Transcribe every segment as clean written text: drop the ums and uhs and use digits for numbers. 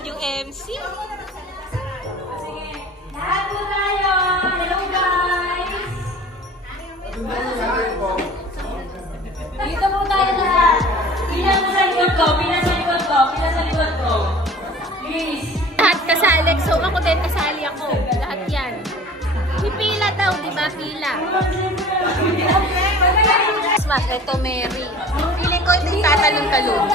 agad yung MC. Lahat po tayo! Hello guys! Dito po tayo lahat! Pila sa likod ko! Pila sa likod ko! Pila sa likod ko! Please! Lahat kasali. So ako din kasali ako. Lahat yan. Pipila daw, di ba? Pila. Mas, ito Mary. Feeling ko ito yung tatalong-talong.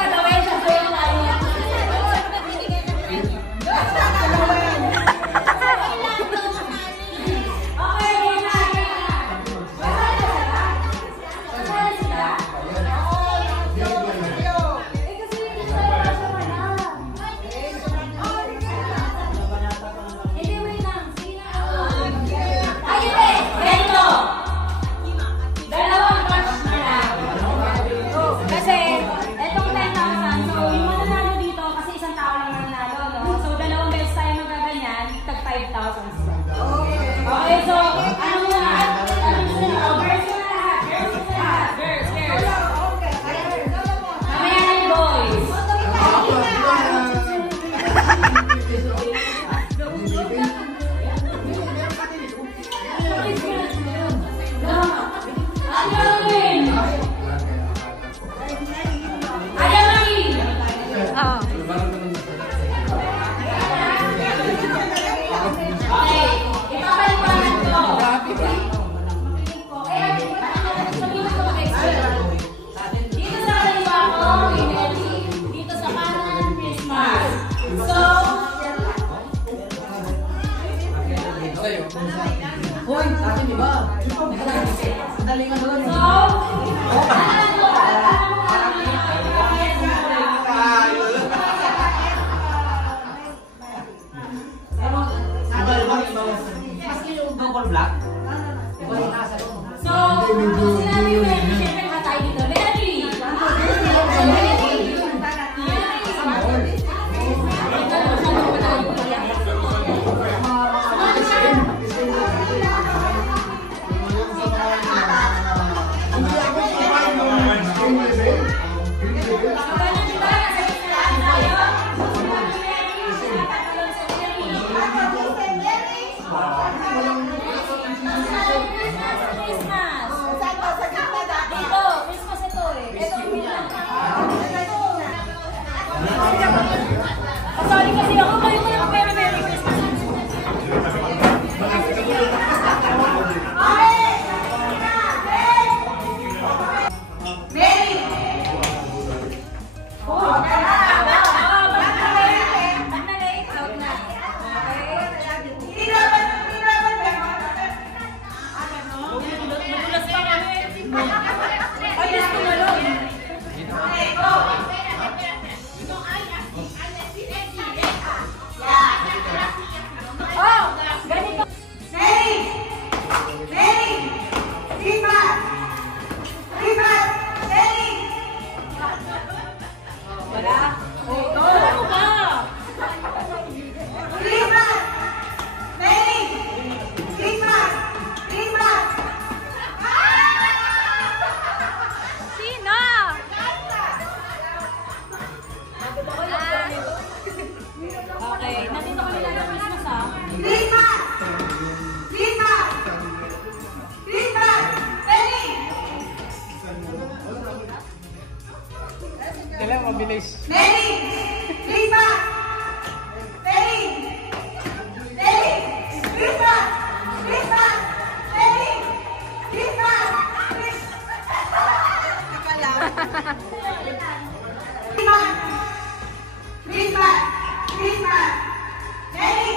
Hoy, sa akin di ba? Sandali nga doon. Maski yung double black. Iba yung nasa doon. So, sinabi mo yan, siyempre nga tayo dito. Ready? Sorry kasi ako kayo ko yung Merry Merry Christmas. Merry! Okay, nandito kami lang ng Christmas ha. Christmas! Christmas! Christmas! Merry! Kailan mabilis? Merry! Christmas! Merry! Merry! Christmas! Christmas! Merry! Christmas! Christmas! Christmas! Merry Christmas! Merry!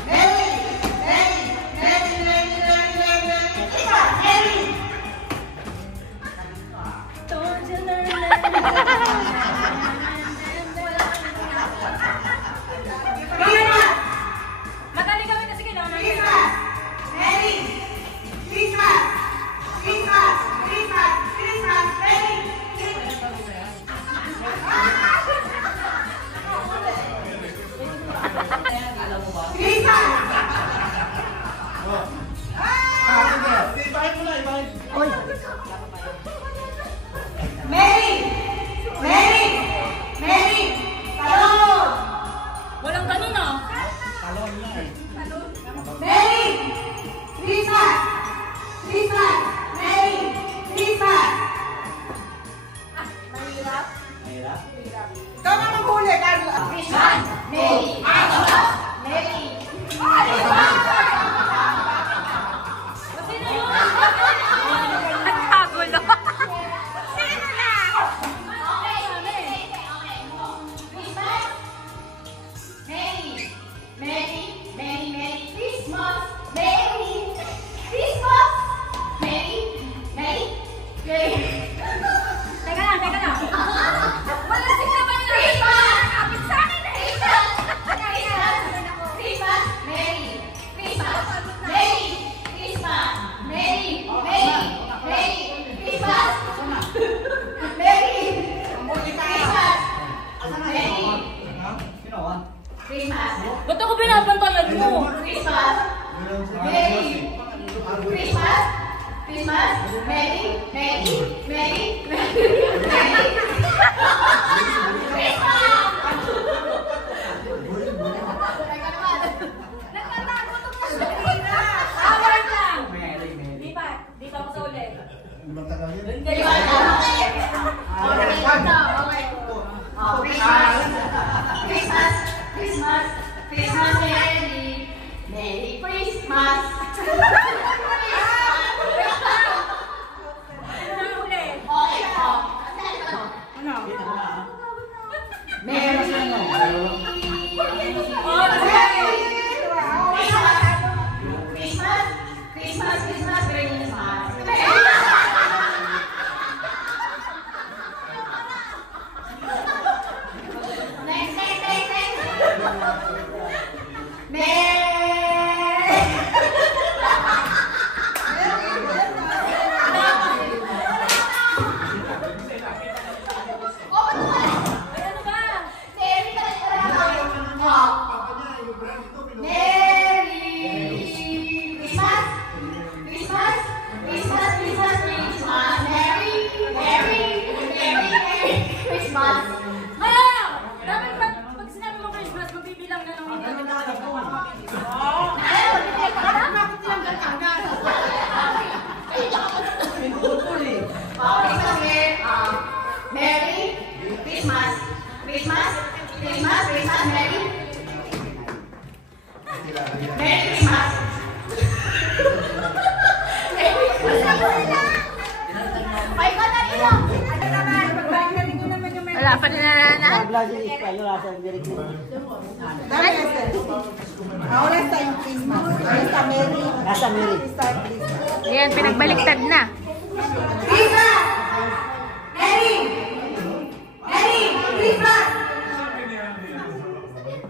Merry! Merry! Ibahid mo na, ibahid. Oy. Mary! Mary! Mary! Talon! Walang ganun ah. Talon na eh. Mary! Christmas! Christmas! Mary! Christmas! Mahirap. Mahirap. Ikaw na maghuli, Carla. Christmas! Mary! Christmas! Mary! Sino yun? Ang kagulo. Sino na? Christmas! Mary! Mary! Mary! Mary! Christmas! Mary! Christmas! Mary! Mary! Mary! Teka lang, teka lang. Malasing naman yun! Christmas! Kapit sa akin eh! Christmas! Mary! Christmas! Mary! Christmas! Mary! Mary! Mary! Christmas! Mary! Christmas! Mary! Sino ka? Christmas! Ba't ako binabantayan mo? Christmas! Mary! Christmas! Christmas! Mary! Mary! Mary! Mary! Award lang. Mary, Mary. Di ba? Di ba ako sa ulit? Ibang tagal yun. Hindi. Christmas! Christmas! Christmas! Merry! Merry Christmas! Ano na ulit? Okay, Ano? Merry! Oh, Merry! Christmas! Christmas! Christmas! Christmas! Next, next, next, next! ay ano ba? Christmas! Hala! Dapat pag sinabi mo Christmas, magbibilang na ng Merry Christmas! Christmas! Christmas! Christmas! Merry! Merry Christmas! Merry Christmas! Ay, ka na ito! Ano naman? Pagbayarin nyo naman yung Wala pa rin na. Ahora está en Christmas. Está Mary. Está Mary. Está Christmas. Ayan, pinagbaliktad na. Christmas! Merry! Merry! Christmas!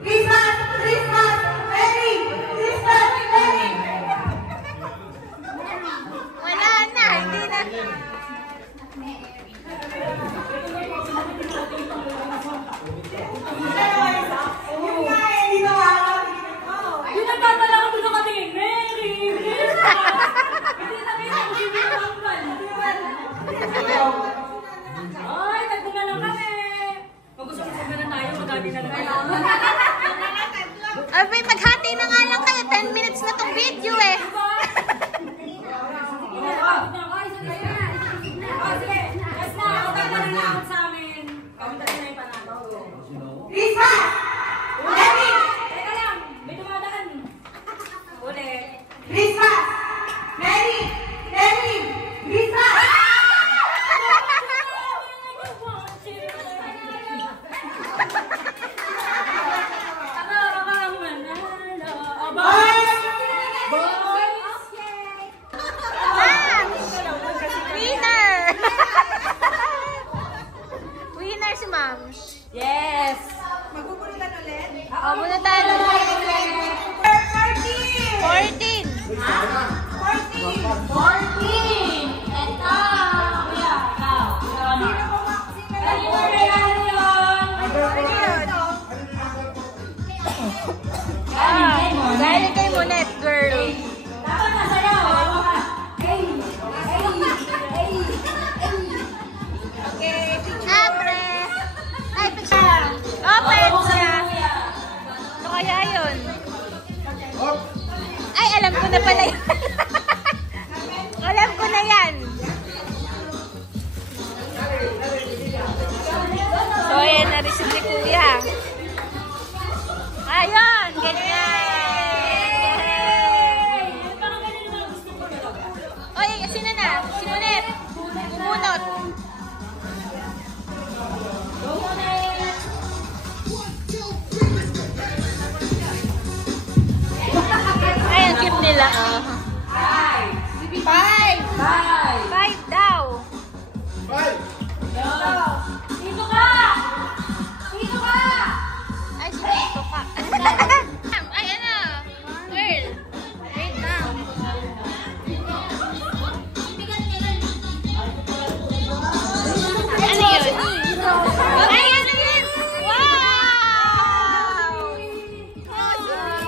Christmas! Christmas! Merry! Christmas! Merry! Wala na, hindi na. Yung nagtatala ko doon nakatingin, Merry Christmas! Hindi na kita, magbibilang ang plan. Ay, nagdala lang kami. Mag-usap-usap na tayo, magkati na lang tayo. Abay, maghati na nga lang kayo. 10 minutes na tong video eh. Christmas! Merry! Teka lang, may dumadaan. Ulit. Christmas! Merry! Merry! Christmas! Boys! Boys! pala yan. Alam ko na yan. So, ayan na rin si Kuya. Ayun, ganyan. Oy, sino na? Si Munet. Bumunot. Ay, ang cute nila. Five daw. Dito ka! Dito ka! Ay, dito ka. Ay, ano? Girl. Wait lang. Ano yun? Ay, ano yun? Wow!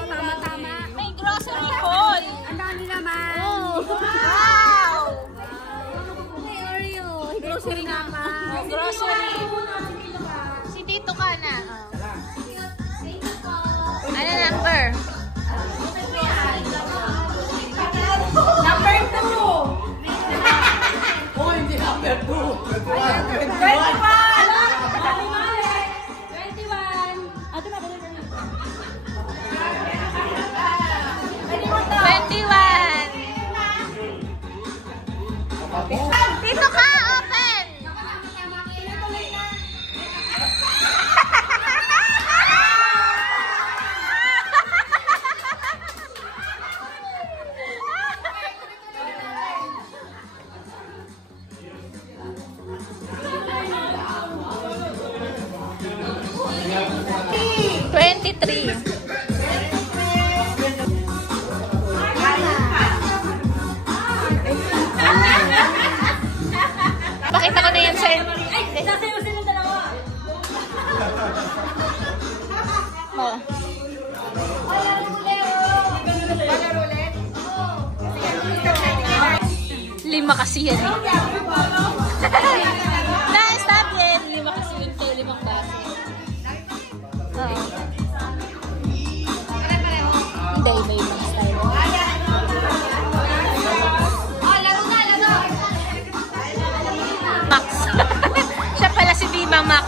Tama-tama. May grocery haul. Ang dami naman. Wow! May Oreo. Grocery nga pa. Grocery. Si Tito ka na. Ano number? Number 2! Oh, hindi number 2. 21! 21! Ate ba? 21. Tito ka, open! Pakita ko na yan sa... Ay! Sasayaw sila dalawa! Oh. Lima kasi yan eh. Na-stop yan. Lima kasi yun kayo, limang base. Oo. Hindi, iba-ibang style. Max. Siya pala si Viva Max.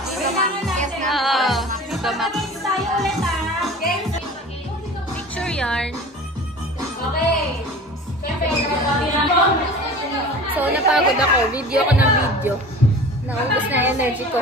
Oo, si Viva Max. Tayo ulit ah! Picture yarn. Okay! Siyempre, So, napagod ako. Video ko ng video. Naubos na energy ko.